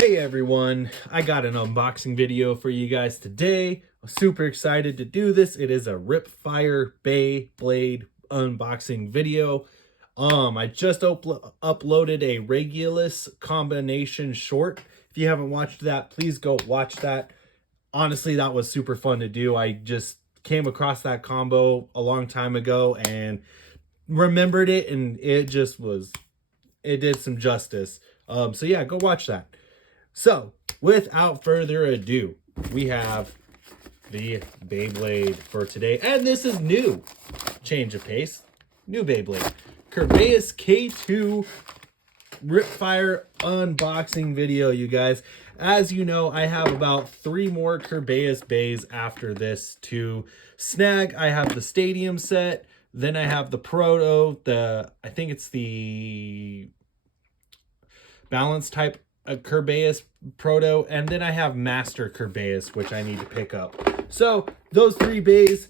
Hey everyone, I got an unboxing video for you guys today. I'm super excited to do this. It is a Ripfire Beyblade unboxing video. I just uploaded a Regulus combination short. If you haven't watched that, please go watch that. Honestly, that was super fun to do. I just came across that combo a long time ago and remembered it, and it did some justice. So yeah, go watch that. So, without further ado, we have the Beyblade for today. And this is new. Change of pace. New Beyblade. Kerbeus K2 Ripfire unboxing video, you guys. As you know, I have about 3 more Kerbeus bays after this to snag. I have the Stadium set. Then I have the Proto. I think it's the balance type Kerbeus Proto, and then I have Master Kerbeus, which I need to pick up. So those 3 bays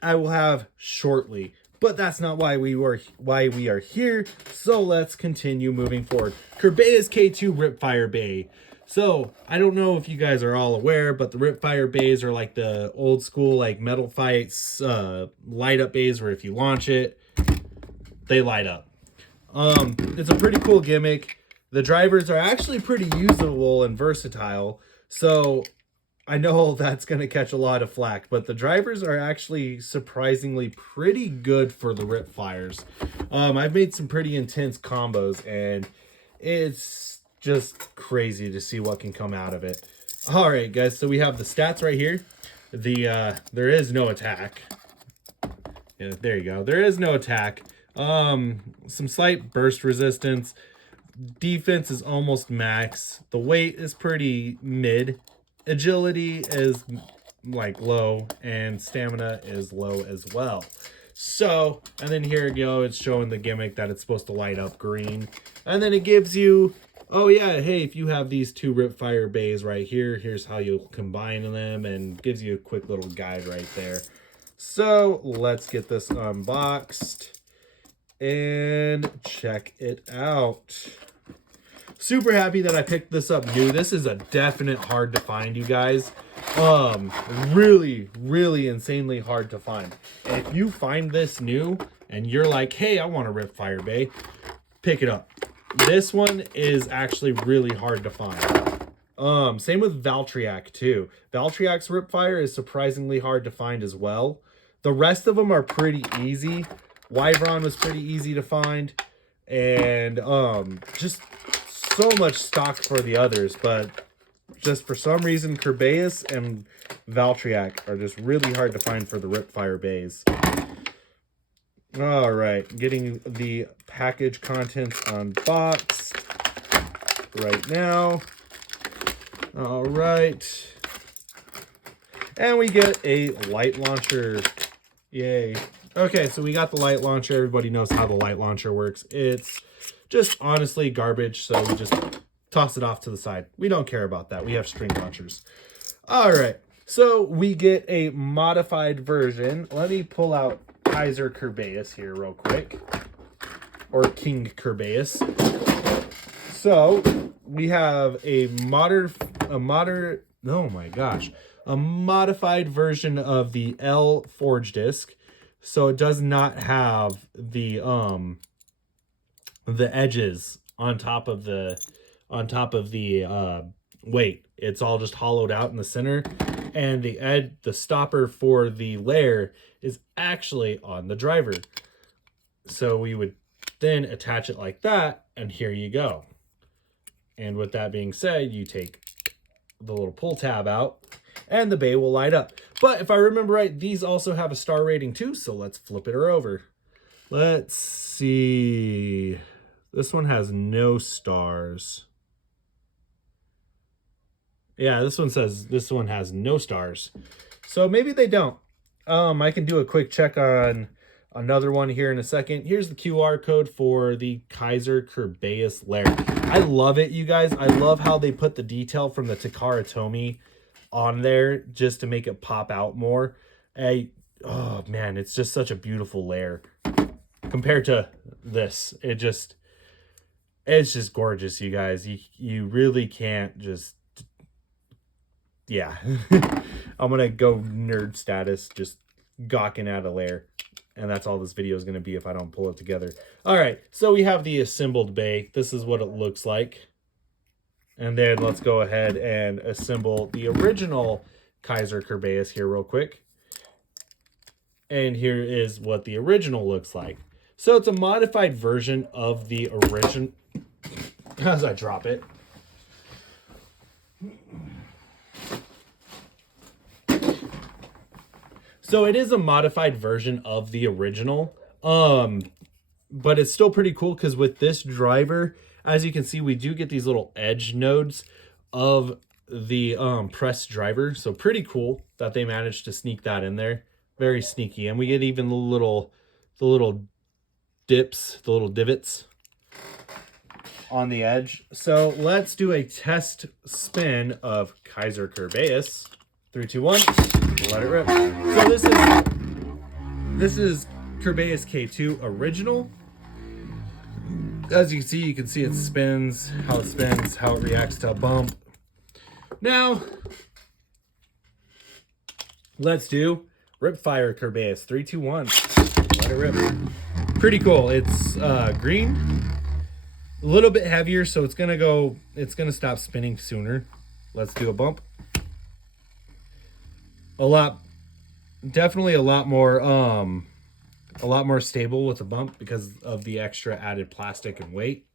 I will have shortly, but that's not why we are here. So let's continue moving forward. Kerbeus K2 Ripfire Bay. So I don't know if you guys are all aware, but the Ripfire bays are like the old school like Metal Fights light up bays where if you launch it, they light up. It's a pretty cool gimmick. The drivers are actually pretty usable and versatile, so I know that's going to catch a lot of flack, but the drivers are actually surprisingly pretty good for the Ripfires. I've made some pretty intense combos, and it's just crazy to see what can come out of it. All right, guys, so we have the stats right here. There is no attack. Yeah, there you go. There is no attack. Some slight burst resistance. Defense is almost max. The weight is pretty mid. Agility is like low, and stamina is low as well. So, and then here you go, it's showing the gimmick that it's supposed to light up green. And then it gives you, oh yeah, hey, if you have these 2 Ripfire bays right here, here's how you'll combine them, and gives you a quick little guide right there. So let's get this unboxed and check it out. Super happy that I picked this up new. This is a definite hard to find, you guys. Really insanely hard to find. And if you find this new and you're like, hey, I want a Ripfire Bay, pick it up. This one is actually really hard to find. Same with Valtryek too. Valtryek's Ripfire is surprisingly hard to find as well. The rest of them are pretty easy. Wyvron was pretty easy to find, and just so much stock for the others, but just for some reason Kerbeus and Valtryek are just really hard to find for the Ripfire bays. All right, getting the package contents unboxed right now. All right, and we get a light launcher. Yay. Okay, so we got the light launcher. Everybody knows how the light launcher works. It's just honestly garbage, so we just toss it off to the side. We don't care about that. We have string launchers. All right, so we get a modified version. Let me pull out Kaiser Kerbeus here real quick, or King Kerbeus. So we have a modified version of the L Forge disc. So it does not have the edges on top of the weight. It's all just hollowed out in the center, and the stopper for the layer is actually on the driver. So we would then attach it like that, and here you go. And with that being said, you take the little pull tab out, and the bay will light up. But if I remember right, these also have a star rating too, so let's flip it over. Let's see. This one has no stars. Yeah, this one says this one has no stars. So maybe they don't. I can do a quick check on another one here in a second. Here's the QR code for the Kaiser Kerbeus layer. I love it, you guys. I love how they put the detail from the Takara Tomy on there just to make it pop out more. Oh man, it's just such a beautiful layer compared to this. It's just gorgeous, you guys. You really can't just, yeah. I'm gonna go nerd status, just gawking at a layer. And that's all this video is gonna be if I don't pull it together. All right, so we have the assembled bay. This is what it looks like. And then let's go ahead and assemble the original Kaiser Kerbeus here real quick. And here is what the original looks like. So it's a modified version of the original. As I drop it. So it is a modified version of the original. But it's still pretty cool because with this driver, as you can see, we do get these little edge nodes of the press driver. So pretty cool that they managed to sneak that in there. Very sneaky. And we get even the little dips, the little divots on the edge. So let's do a test spin of Kaiser Kerbeus. 3, 2, 1. Let it rip. So this is Kerbeus K2 original. As you can see it spins, how it reacts to a bump. Now, let's do Ripfire Kerbeus. 3, 2, 1. Let it rip. Pretty cool. It's green, a little bit heavier, so it's gonna stop spinning sooner. Let's do a bump. Definitely a lot more stable with a bump because of the extra added plastic and weight.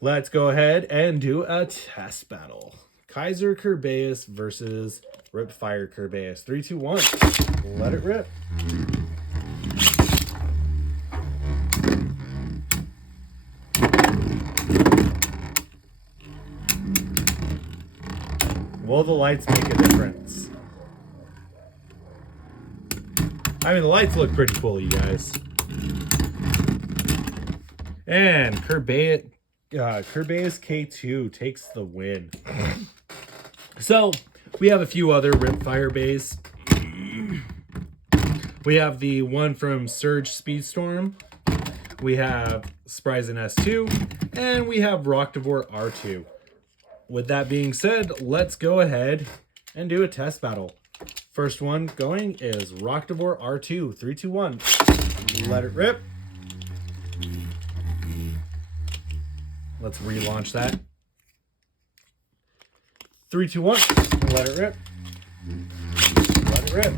Let's go ahead and do a test battle. Kaiser Kerbeus versus Ripfire Kerbeus. 3, 2, 1. Let it rip. Will the lights make a difference? I mean, the lights look pretty cool, you guys. And Kerbeus K2 takes the win. So, we have a few other Ripfire bays. We have the one from Surge Speedstorm. We have Spryzen S2. And we have Rocktavor R2. With that being said, let's go ahead and do a test battle. First one going is Rocktavor R2. 3, 2, 1. Let it rip. Let's relaunch that. 3, 2, 1. Let it rip. Let it rip.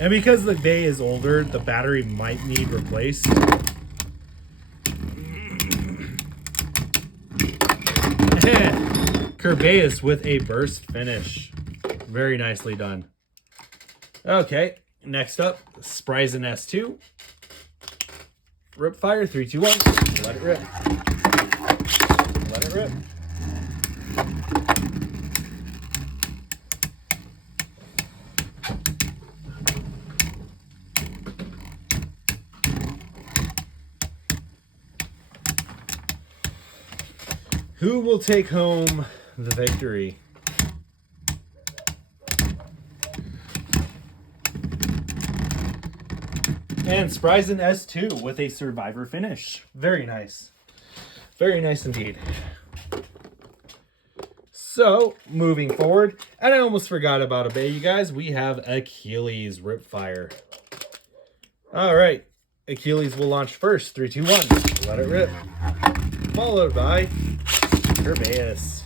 And because the bay is older, the battery might need replaced. Kerbeus with a burst finish. Very nicely done. Okay, next up, Spryzen S2. Ripfire, 3, 2, 1. Let it rip. Let it rip. Who will take home the victory? And Spryzen S2 with a survivor finish. Very nice. Very nice indeed. So, moving forward, and I almost forgot about a bay, you guys. We have Achilles Ripfire. All right. Achilles will launch first. 3, 2, 1. Let it rip. Followed by Kerbeus.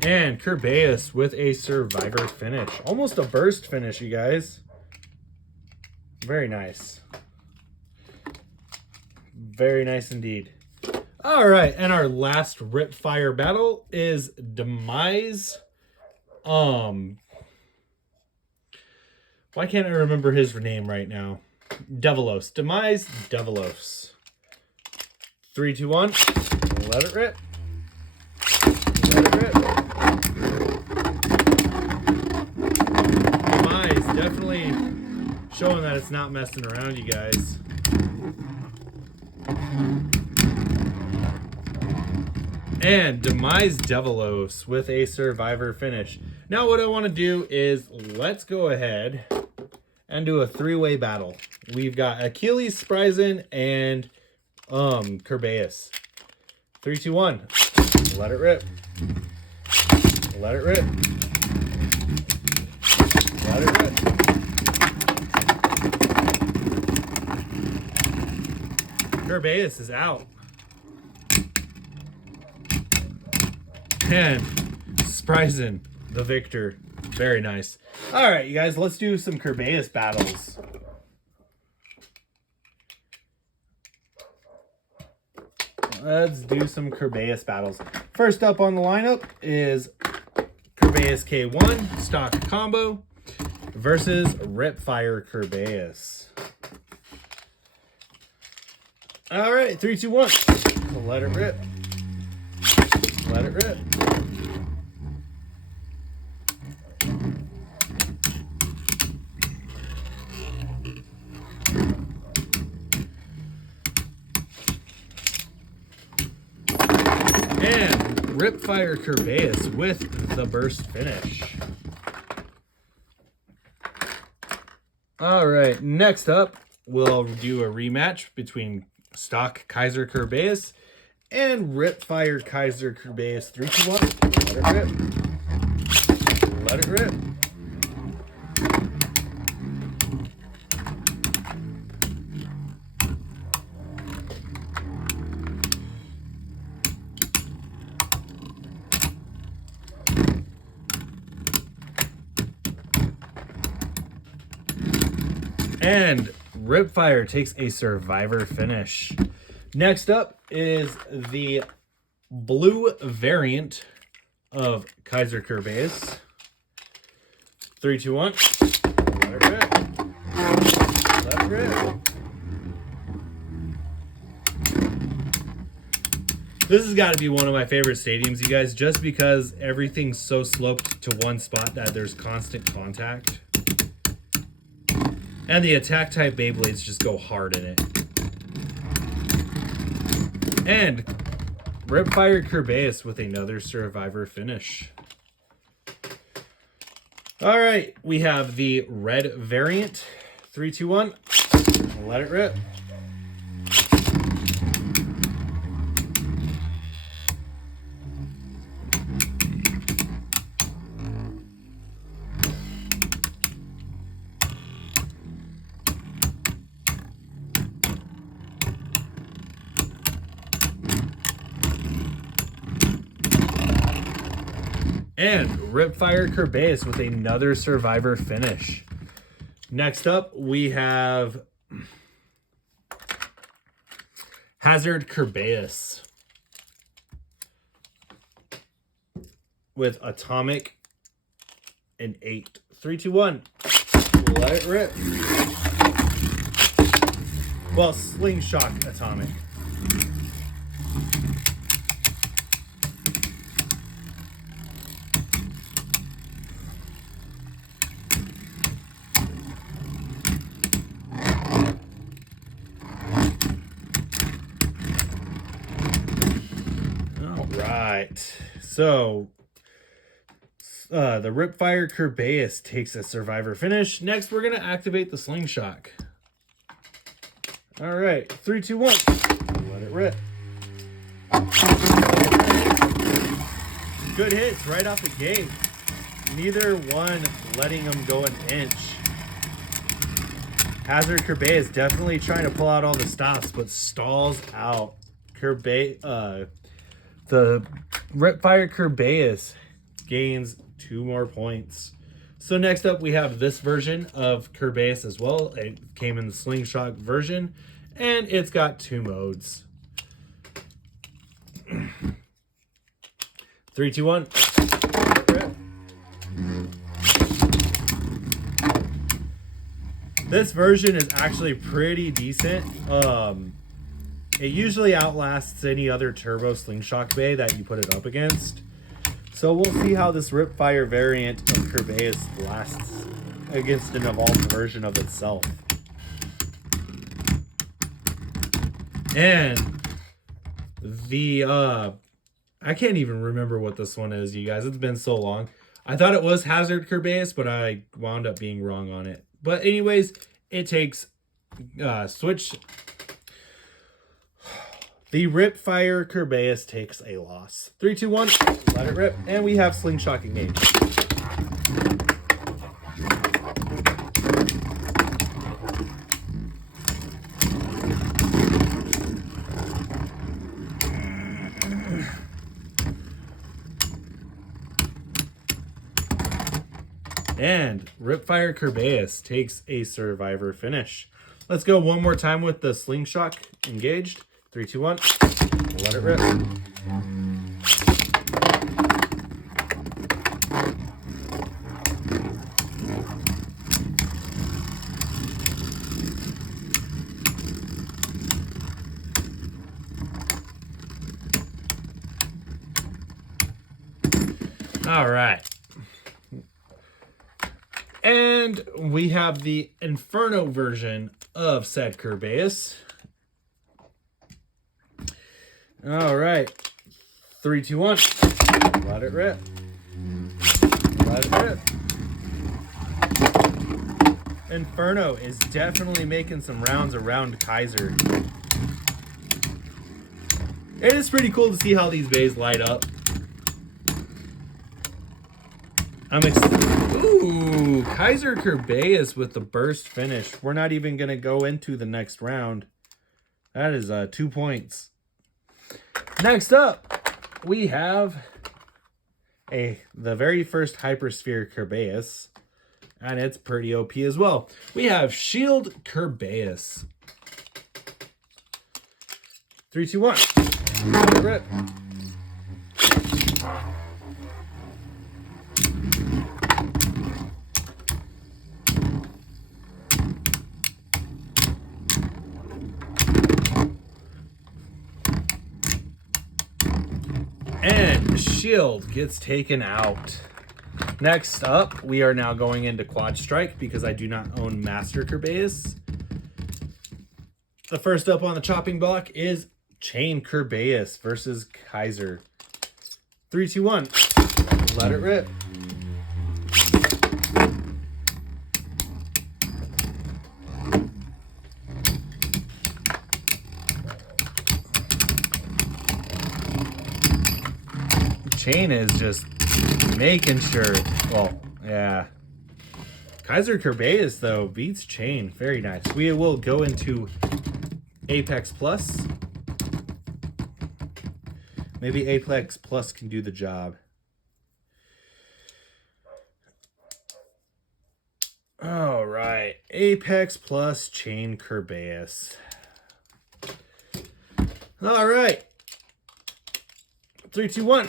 And Kerbeus with a survivor finish. Almost a burst finish, you guys. Very nice. Very nice indeed. All right, and our last Ripfire battle is Demise. Why can't I remember his name right now? Devilos. Demise Devilos. 3, 2, 1. Let it rip. Let it rip. Demise definitely showing that it's not messing around, you guys. And Demise Devilos with a Survivor finish. Now what I want to do is let's go ahead and do a three-way battle. We've got Achilles, Spryzen, and Kerbeus. 3, 2, 1. Let it rip. Let it rip. Let it rip. Kerbeus is out. And Spryzen, the victor. Very nice. All right, you guys, let's do some Kerbeus battles. Let's do some Kerbeus battles. First up on the lineup is Kerbeus K1 stock combo versus Ripfire Kerbeus. All right, 3, 2, 1. Let it rip. Let it rip. And Ripfire Kerbeus with the burst finish. All right, next up, we'll do a rematch between stock Kaiser Kerbeus and Ripfire Kaiser Kerbeus. 3, 2, 1. Let it rip. Let it rip. And Ripfire takes a Survivor finish. Next up is the blue variant of Kaiser Kerbeus. 3, 2, 1. Let it rip. Let it rip. This has got to be one of my favorite stadiums, you guys, just because everything's so sloped to one spot that there's constant contact. And the attack type Beyblades just go hard in it. And Ripfire Kerbeus with another Survivor finish. All right, we have the red variant. 3, 2, 1. Let it rip. And Ripfire Kerbeus with another Survivor finish. Next up, we have Hazard Kerbeus with Atomic and 8. 3, 2, 1. Let it rip. Well, Slingshot Atomic. So, the Ripfire Kerbeus takes a Survivor finish. Next, we're going to activate the Slingshot. All right, 3, 2, 1. Let it rip. Good hits right off the gate. Neither one letting them go an inch. Hazard Kerbeus definitely trying to pull out all the stops, but stalls out. The Ripfire Kerbeus gains 2 more points. So next up, we have this version of Kerbeus as well. It came in the Slingshot version, and it's got 2 modes. 3, 2, 1. This version is actually pretty decent. It usually outlasts any other turbo Slingshot bay that you put it up against. So we'll see how this Ripfire variant of Kerbeus lasts against an evolved version of itself. And the I can't even remember what this one is, you guys. It's been so long. I thought it was Hazard Kerbeus, but I wound up being wrong on it. But anyways, it takes switch. The Rip Fire Kerbeus takes a loss. 3, 2, 1. Let it rip. And we have Slingshot engaged. And Ripfire Kerbeus takes a survivor finish. Let's go one more time with the Slingshot engaged. 3, 2, 1. Let it rip. All right. And we have the Inferno version of said Kerbeus. All right. 3, 2, 1. Let it rip. Let it rip. Inferno is definitely making some rounds around Kaiser. It is pretty cool to see how these bays light up. I'm excited. Ooh, Kaiser Kerbeus with the burst finish. We're not even going to go into the next round. That is 2 points. Next up, we have the very first Hypersphere Kerbeus. And it's pretty OP as well. We have Shield Kerbeus. 3, 2, 1. Rip. And Shield gets taken out. Next up, we are now going into Quad Strike because I do not own Master Kerbeus. The first up on the chopping block is Chain Kerbeus versus Kaiser. 3, 2, 1. Let it rip. Chain is just making sure. Well, yeah. Kaiser Kerbeus, though, beats Chain. Very nice. We will go into Apex Plus. Maybe Apex Plus can do the job. All right. Apex Plus Chain Kerbeus. All right. 3, 2, 1.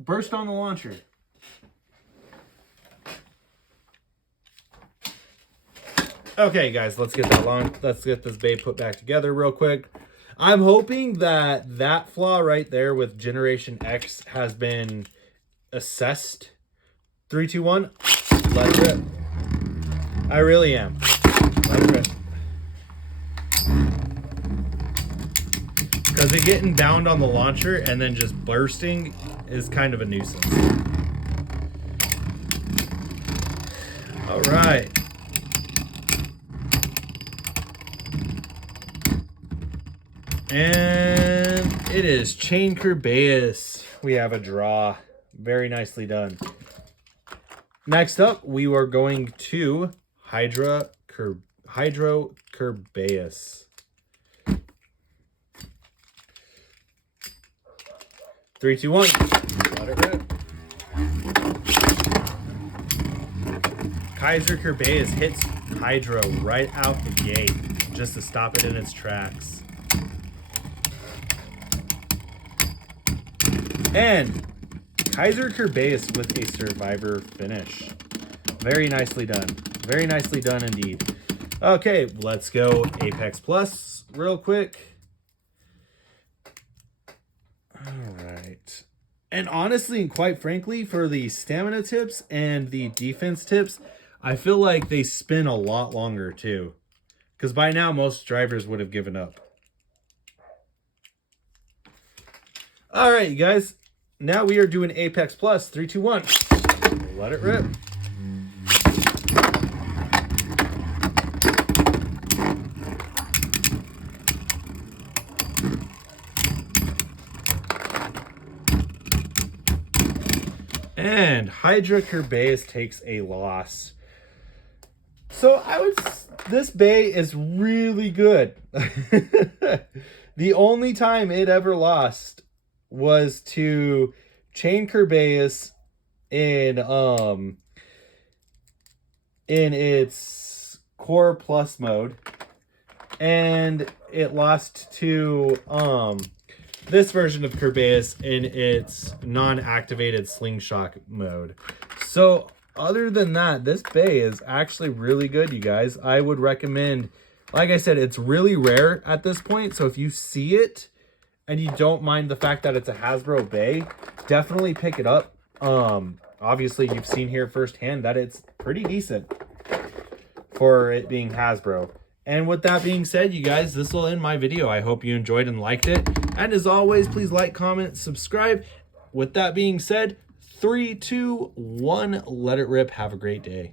Burst on the launcher. Okay, guys, let's get this babe put back together real quick. I'm hoping that flaw right there with Generation X has been assessed. 3, 2, 1. Let it rip. I really am. Let it rip. Because it getting bound on the launcher and then just bursting is kind of a nuisance. All right. And it is Chain Kerbeus. We have a draw. Very nicely done. Next up, we are going to Hydro Kerbeus. 3, 2, 1. Let it rip. Kaiser Kerbeus hits Hydro right out the gate just to stop it in its tracks. And Kaiser Kerbeus with a survivor finish. Very nicely done. Very nicely done indeed. Okay, let's go Apex Plus real quick. All right. And honestly, and quite frankly, for the stamina tips and the defense tips, I feel like they spin a lot longer too. because by now most drivers would have given up. All right, you guys. Now we are doing Apex Plus. 3, 2, 1. Let it rip. And Hydra Kerbeus takes a loss. So this bay is really good. The only time it ever lost was to Chain Kerbeus in its Core Plus mode, and it lost to this version of Kerbeus in its non-activated slingshot mode. So other than that, this bay is actually really good, you guys. I would recommend, like I said, it's really rare at this point, so if you see it and you don't mind the fact that it's a Hasbro bay, definitely pick it up. Obviously you've seen here firsthand that it's pretty decent for it being Hasbro. And with that being said, you guys, this will end my video. I hope you enjoyed and liked it. And as always, please like, comment, subscribe. With that being said, 3, 2, 1, let it rip. Have a great day.